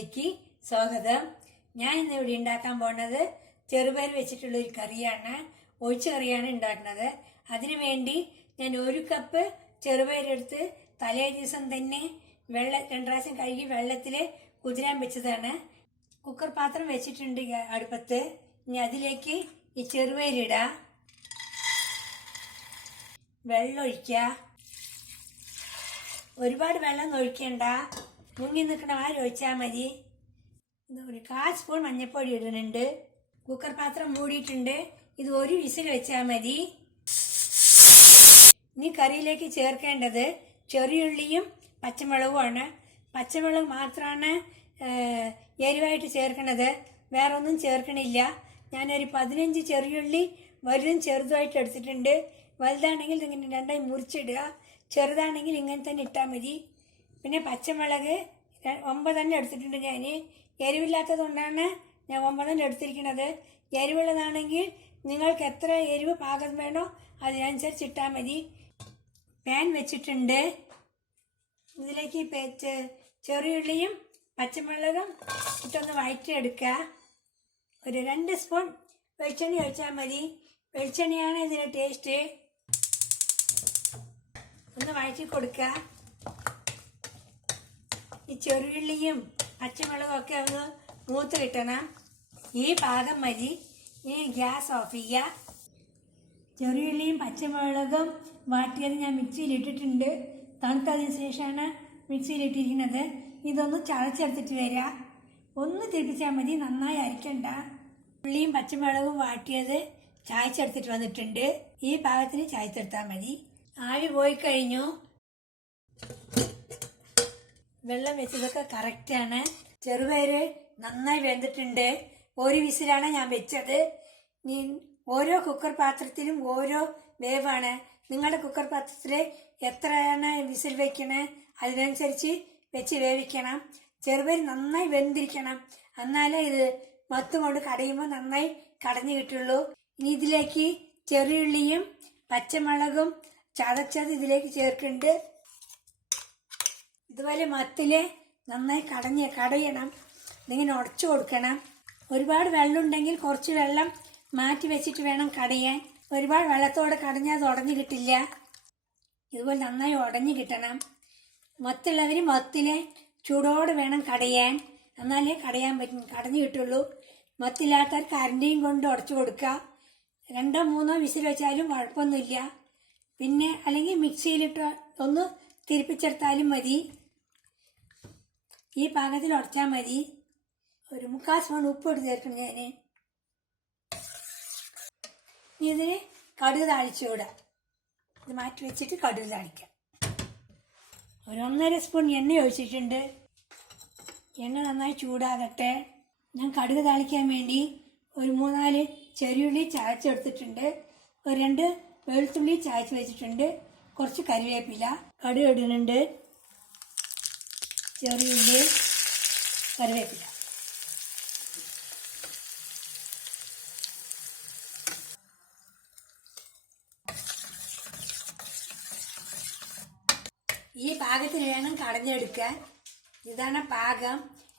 കിച്ചണിലേക്ക് സ്വാഗതം. ഞാൻ ഇന്ന് ഇവിടെ ഉണ്ടാക്കാൻ പോകുന്നത് ചെറുപയർ വെച്ചിട്ടുള്ള ഒരു കറിയാണ്, ഒഴിച്ച കറിയാണ് ഉണ്ടാക്കുന്നത്. അതിനു വേണ്ടി ഞാൻ 1 കപ്പ് ചെറുപയരെടുത്ത് തലേ ദിവസം തന്നെ 2 പ്രാവശ്യം കഴുകി വെള്ളത്തിൽ കുതിരാൻ വെച്ചതാണ്. കുക്കർ പാത്രം വെച്ചിട്ടുണ്ട് അടുപ്പത്ത്. ഇനി അതിലേക്ക് ഈ ചെറുപയരിടുക, വെള്ളം ഒഴിക്കുക. ഒരുപാട് വെള്ളം ഒഴിക്കണ്ട, മുങ്ങി നിൽക്കണ ഒഴിച്ചാൽ മതി. ഒരു 1/4 സ്പൂൺ മഞ്ഞൾപ്പൊടി ഇടുന്നുണ്ട്. കുക്കർ പാത്രം മൂടിയിട്ടുണ്ട്. ഇത് 1 വിസിൽ വെച്ചാൽ മതി. ഇനി കറിയിലേക്ക് ചേർക്കേണ്ടത് ചെറിയുള്ളിയും പച്ചമുളകുമാണ്. പച്ചമുളക് മാത്രമാണ് എരിവായിട്ട് ചേർക്കണത്, വേറെ ഒന്നും ചേർക്കണില്ല. ഞാനൊരു 15 ചെറിയുള്ളി വലുതും ചെറുതുമായിട്ട് എടുത്തിട്ടുണ്ട്. വലുതാണെങ്കിൽ ഇങ്ങനെ 2 മുറിച്ചിടുക, ചെറുതാണെങ്കിൽ ഇങ്ങനെ തന്നെ ഇട്ടാൽ മതി. പിന്നെ പച്ചമുളക് 9 എടുത്തിട്ടുണ്ട്. ഞാൻ എരിവില്ലാത്തത് കൊണ്ടാണ് ഞാൻ 9 എടുത്തിരിക്കുന്നത്. എരിവുള്ളതാണെങ്കിൽ നിങ്ങൾക്ക് എത്ര എരിവ് പാകം വേണോ അതിനനുസരിച്ച് ഇട്ടാൽ മതി. പാൻ വെച്ചിട്ടുണ്ട്. ഇതിലേക്ക് ചെറിയുള്ളിയും പച്ചമുളകും ഇട്ടൊന്ന് വഴറ്റിയെടുക്കുക. ഒരു 2 സ്പൂൺ വെളിച്ചെണ്ണ ഒഴിച്ചാൽ മതി. വെളിച്ചെണ്ണയാണ് ഇതിന് ടേസ്റ്റ്. ഒന്ന് വഴറ്റി കൊടുക്കുക. ഈ ചെറുള്ളിയും പച്ചമുളകും ഒക്കെ ഒന്ന് മൂത്ത് കിട്ടണം. ഈ പാകം മതി. ഇനി ഗ്യാസ് ഓഫ് ചെയ്യുക. ചെറുള്ളിയും പച്ചമുളകും വാട്ടിയത് ഞാൻ മിക്സിയിൽ ഇട്ടിട്ടുണ്ട്. തണുത്തതിന് ശേഷമാണ് മിക്സിയിൽ ഇട്ടിരിക്കുന്നത്. ഇതൊന്ന് ചതച്ചെടുത്തിട്ട് വരിക. ഒന്ന് തിരിപ്പിച്ചാൽ മതി, നന്നായി അരയ്ക്കണ്ട. ഉള്ളിയും പച്ചമുളകും വാട്ടിയത് ചായച്ചെടുത്തിട്ട് വന്നിട്ടുണ്ട്. ഈ പാകത്തിന് ചായച്ചെടുത്താൽ മതി. ആവി പോയി കഴിഞ്ഞു. വെള്ളം വെച്ചതൊക്കെ കറക്റ്റാണ്. ചെറുപയർ നന്നായി വെന്തിട്ടുണ്ട്. 1 വിസിലാണ് ഞാൻ വെച്ചത്. ഓരോ കുക്കർ പാത്രത്തിലും ഓരോ വേവാണ്. നിങ്ങളുടെ കുക്കർ പാത്രത്തിൽ എത്രയാണ് വിസിൽ വയ്ക്കണേ അതിനനുസരിച്ച് വെച്ച് വേവിക്കണം. ചെറുപയർ നന്നായി വെന്തിരിക്കണം, എന്നാലേ ഇത് മൊത്തം കൊണ്ട് കടയുമ്പോൾ നന്നായി കടഞ്ഞു കിട്ടുള്ളൂ. ഇനി ഇതിലേക്ക് ചെറിയുള്ളിയും പച്ചമുളകും ചതച്ചത് ഇതിലേക്ക് ചേർക്കുന്നുണ്ട്. ഇതുപോലെ മത്തില് നന്നായി കടയണം. ഇതിങ്ങനെ ഉടച്ചു കൊടുക്കണം. ഒരുപാട് വെള്ളം ഉണ്ടെങ്കിൽ കുറച്ച് വെള്ളം മാറ്റി വെച്ചിട്ട് വേണം കടയാൻ. ഒരുപാട് വെള്ളത്തോടെ കടഞ്ഞാൽ അത് ഉടഞ്ഞു കിട്ടില്ല. ഇതുപോലെ നന്നായി ഉടഞ്ഞു കിട്ടണം. മത്തുള്ളവർ മത്തിലെ ചൂടോടെ വേണം കടയാൻ, എന്നാലേ കടഞ്ഞു കിട്ടുള്ളൂ. മത്തില്ലാത്തവർ കരണ്ടിയും കൊണ്ട് ഉടച്ചു കൊടുക്കുക. 2 3 വിസിൽ വെച്ചാലും കുഴപ്പമൊന്നുമില്ല. പിന്നെ അല്ലെങ്കിൽ മിക്സിയിലിട്ട് ഒന്ന് തിരിപ്പിച്ചെടുത്താലും മതി. ഈ പാകത്തിൽ ഉടച്ചാൽ മതി. ഒരു 3/4 സ്പൂൺ ഉപ്പ് ഇട്ട് ചേർക്കണം. ഞാൻ ഇതിന് കടുക് താളിച്ചുകൂടാം. ഇത് മാറ്റി വെച്ചിട്ട് കടുക് താളിക്കാം. ഒരു 1.5 സ്പൂൺ എണ്ണ ഒഴിച്ചിട്ടുണ്ട്. എണ്ണ നന്നായി ചൂടാകട്ടെ. ഞാൻ കടുക് താളിക്കാൻ വേണ്ടി ഒരു 3-4 ചെറിയുള്ളി ചതച്ചെടുത്തിട്ടുണ്ട്. ഒരു 2 വെളുത്തുള്ളി ചതച്ച് വെച്ചിട്ടുണ്ട്. കുറച്ച് കറിവേപ്പില. കടുക് ഇടുന്നുണ്ട്. ചെറിയുള്ളി, കറിവേപ്പില. ഈ പാകത്തിന് വേണം കടഞ്ഞെടുക്കാൻ. ഇതാണ് പാകം.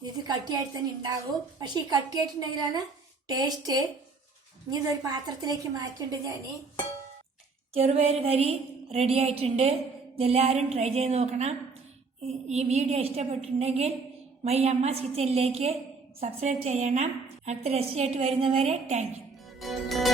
ഇത് കട്ടിയായിട്ട് തന്നെ ഉണ്ടാകും. പക്ഷെ ഈ കട്ടിയായിട്ടുണ്ടെങ്കിലാണ് ടേസ്റ്റ്. ഇനി ഇതൊരു പാത്രത്തിലേക്ക് മാറ്റേണ്ടത്. ഞാൻ ചെറുപയർ കറി റെഡി ആയിട്ടുണ്ട്. ഇതെല്ലാവരും ട്രൈ ചെയ്ത് നോക്കണം. ഈ വീഡിയോ ഇഷ്ടപ്പെട്ടിട്ടുണ്ടെങ്കിൽ മൈ അമ്മാസ് കിച്ചണിലേക്ക് സബ്സ്ക്രൈബ് ചെയ്യണം. അടുത്ത റെസിപ്പിയായിട്ട് വരുന്നവരെ താങ്ക് യു.